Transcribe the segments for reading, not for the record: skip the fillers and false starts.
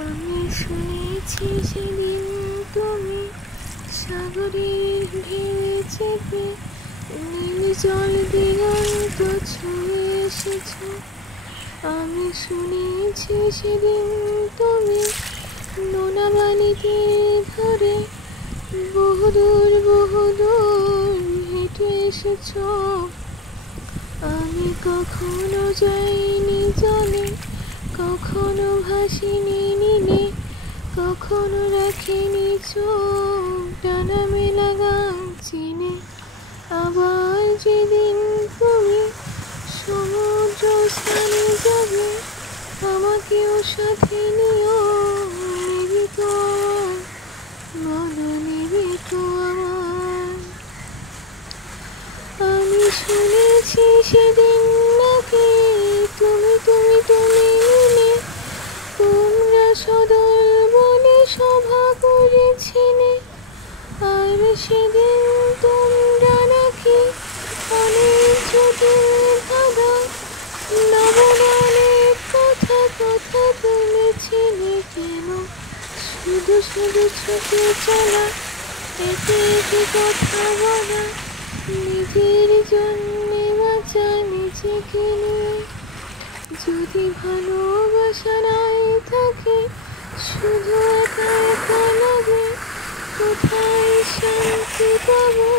আমি শুনেছি সেদিন তুমি সাগরের ঢেউ চেপে নীল জল দিগন্ত ছুঁয়ে এসেছ। আমি শুনেছি সেদিন তুমি নোনা বালিতে ধরে বহুদূর হেঁটে এসেছ। আমি কখনো যাইনি জলে, কখনো ভাসিনি নীলে, কখনো রাখিনি চোখ ডানা মেলা গান চিনে। আবার যেদিন তুমি সমুদ্র স্থানে যাবে, আমাকেও সাথে নিও। নেবে তো বলো, নেবে তো আমার। আমি শুনেছি সেদিন নাকি তুমি মিলে তোমরা সদল বলে সভা করেছিলে। আর সেদিন তোমরা নাকি অনেক জটিল ধাঁধা নবগানের কথা তুলেছিলে। কেন শুধু ছুটে চলা, একে কথা বলা, নিজের জন্যে বাঁচা নিজেকে নিয়ে। যদি ভালোবাসা নাই থাকে, শুধু একা একা লাগে, কোথায় শান্তি পাবো,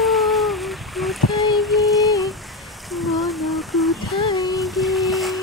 কোথায় গিয়ে বলো, কোথায় গিয়ে।